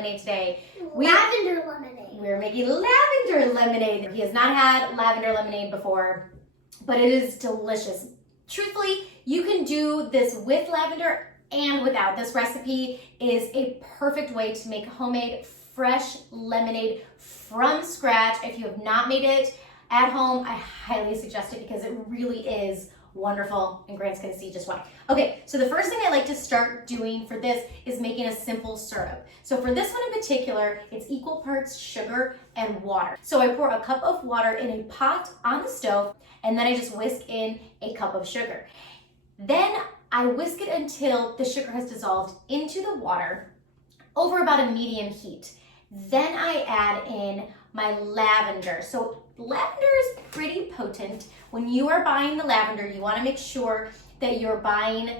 lemonade today. Lavender lemonade. We're making lavender lemonade. He has not had lavender lemonade before, but it is delicious. Truthfully, you can do this with lavender and without. This recipe is a perfect way to make homemade fresh lemonade from scratch. If you have not made it at home, I highly suggest it because it really is wonderful, and Grant's gonna see just why. Okay, so the first thing I like to start doing for this is making a simple syrup. So for this one in particular, it's equal parts sugar and water. So I pour a cup of water in a pot on the stove, and then I just whisk in a cup of sugar. Then I whisk it until the sugar has dissolved into the water over about a medium heat. Then I add in my lavender. So lavender is pretty potent. When you are buying the lavender, you want to make sure that you're buying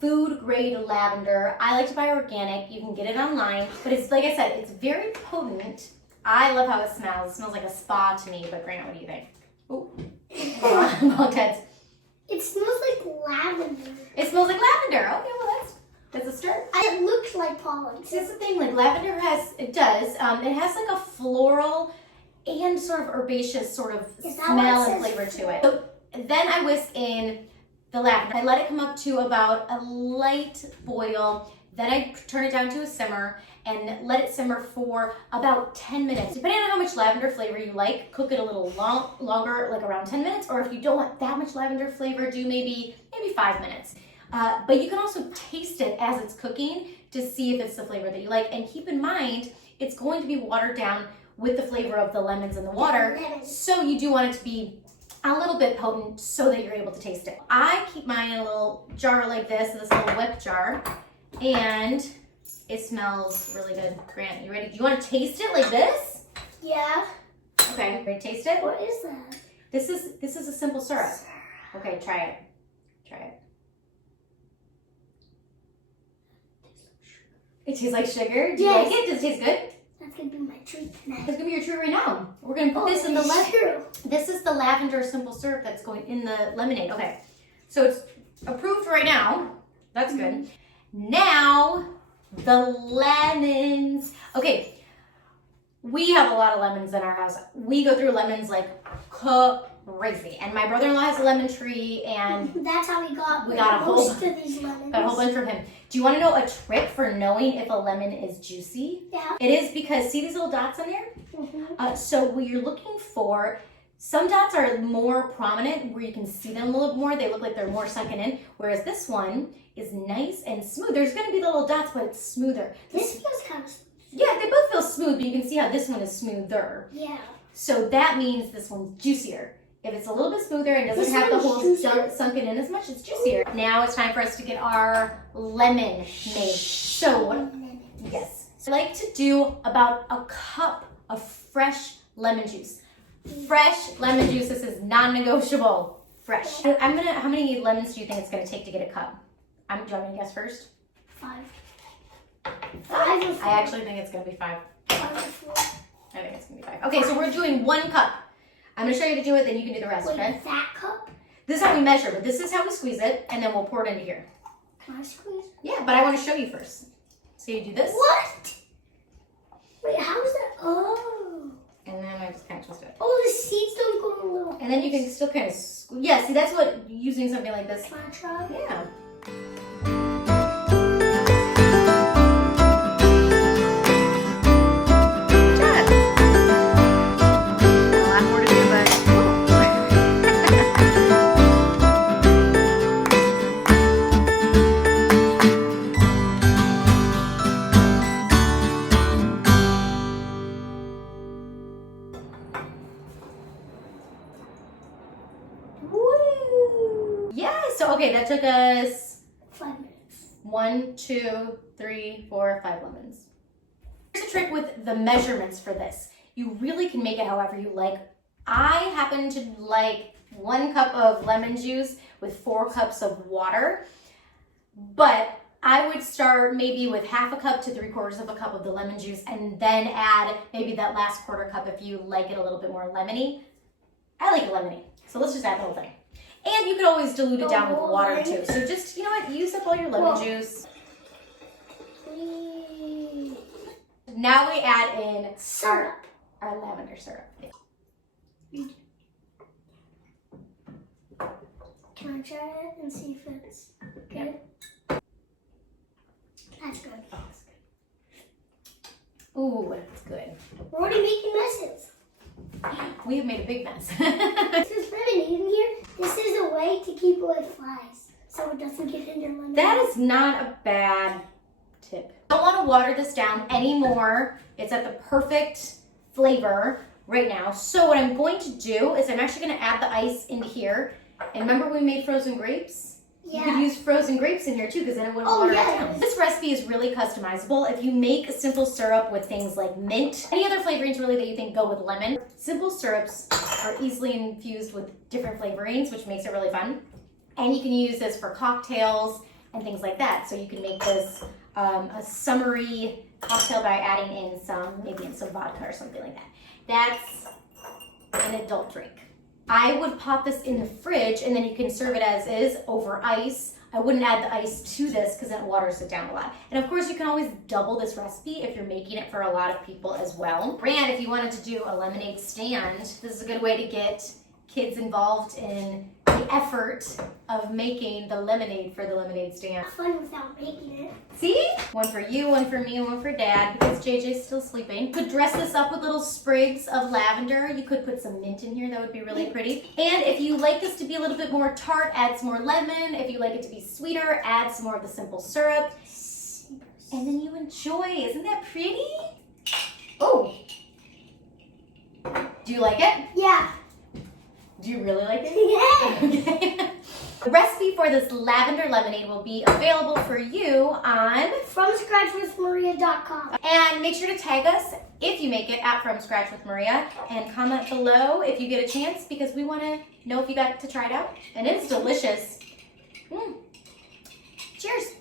food grade lavender. I like to buy organic. You can get it online, but it's, like I said, it's very potent. I love how it smells. It smells like a spa to me, but Grant, what do you think? Oh, long heads. It smells like lavender. It smells like lavender. Okay, well that's a start. It looks like pollen. See, that's the thing, like lavender it has like a floral and sort of herbaceous sort of smell and flavor to it. So then I whisk in the lavender. I let it come up to about a light boil. Then I turn it down to a simmer and let it simmer for about 10 minutes. Depending on how much lavender flavor you like, cook it a little longer, like around 10 minutes. Or if you don't want that much lavender flavor, do maybe 5 minutes. But you can also taste it as it's cooking to see if it's the flavor that you like. And keep in mind, it's going to be watered down with the flavor of the lemons in the water. So you do want it to be a little bit potent so that you're able to taste it. I keep mine in a little jar like this little whip jar, and it smells really good. Grant, you ready? Do you want to taste it like this? Yeah. Okay, ready to taste it? What is that? This is a simple syrup. Okay, try it. Try it. It tastes like sugar. Do you like it? Does it taste good? That's gonna be my treat tonight. That's gonna be your treat right now. We're gonna put this in the lavender. This is the lavender simple syrup that's going in the lemonade. Okay, so it's approved right now. That's good. Now the lemons. Okay, we have a lot of lemons in our house. We go through lemons like crazy. And my brother-in-law has a lemon tree, and that's how we got a whole most of these lemons. Got a whole bunch from him. Do you want to know a trick for knowing if a lemon is juicy? Yeah. It is because, see these little dots on there? So what you're looking for, some dots are more prominent where you can see them a little more. They look like they're more sunken in, whereas this one is nice and smooth. There's going to be the little dots, but it's smoother. This feels kind of smooth. Yeah, they both feel smooth, but you can see how this one is smoother. Yeah. So that means this one's juicier. If it's a little bit smoother and doesn't have the whole sunken in as much, it's juicier. Now it's time for us to get our lemon made. So, yes. I like to do about a cup of fresh lemon juice. Fresh lemon juice, this is non-negotiable. Fresh. How many lemons do you think it's gonna take to get a cup? Do you want me to guess first? 5. 5 or 4? I actually think it's gonna be 5. 5 or 4. I think it's gonna be 5. Okay, so we're doing 1 cup. I'm going to show you how to do it, then you can do the rest, okay? That cup? This is how we measure, but this is how we squeeze it, and then we'll pour it into here. Can I squeeze? Yeah, but I want to show you first. So you do this. What? Wait, how is that? Oh. And then I just kind of twist it. Oh, the seeds don't go in a little. And then you can still kind of yeah, see, that's what using something like this. Can I try? Yeah. Okay, that took us 5 minutes. 1, 2, 3, 4, 5 lemons. Here's a trick with the measurements for this. You really can make it however you like. I happen to like 1 cup of lemon juice with 4 cups of water, but I would start maybe with half a cup to 3/4 of a cup of the lemon juice and then add maybe that last 1/4 cup if you like it a little bit more lemony. I like it lemony, so let's just add the whole thing. And you could always dilute it down with water too. So just, you know what, use up all your lemon juice. Now we add in Syrup. our lavender syrup. Can I try it and see if it's good? That's good. Oh, that's good. Ooh, that's good. We're already making messes. We have made a big mess. This is lemonade in here. This is a way to keep away flies so it doesn't get in your lemonade. That is not a bad tip. Don't want to water this down anymore. It's at the perfect flavor right now. So what I'm going to do is I'm actually going to add the ice into here. And remember we made frozen grapes? Yeah. You could use frozen grapes in here too because then it wouldn't water it down. This recipe is really customizable. If you make a simple syrup with things like mint, any other flavorings really that you think go with lemon, simple syrups are easily infused with different flavorings, which makes it really fun. And you can use this for cocktails and things like that. So you can make this a summery cocktail by adding in maybe some vodka or something like that. That's an adult drink. I would pop this in the fridge and then you can serve it as is over ice. I wouldn't add the ice to this because then it waters it down a lot. And of course you can always double this recipe if you're making it for a lot of people as well. And if you wanted to do a lemonade stand, this is a good way to get kids involved in the effort of making the lemonade for the lemonade stand. Fun without making it. See? One for you, one for me, and one for Dad because JJ's still sleeping. You could dress this up with little sprigs of lavender. You could put some mint in here. That would be really pretty. And if you like this to be a little bit more tart, add some more lemon. If you like it to be sweeter, add some more of the simple syrup. And then you enjoy. Isn't that pretty? Oh. Do you like it? Yeah. Do you really like it? Yeah. Okay. The recipe for this lavender lemonade will be available for you on FromScratchWithMaria.com. And make sure to tag us if you make it at From Scratch with Maria and comment below if you get a chance because we want to know if you got to try it out. And it's delicious. Cheers.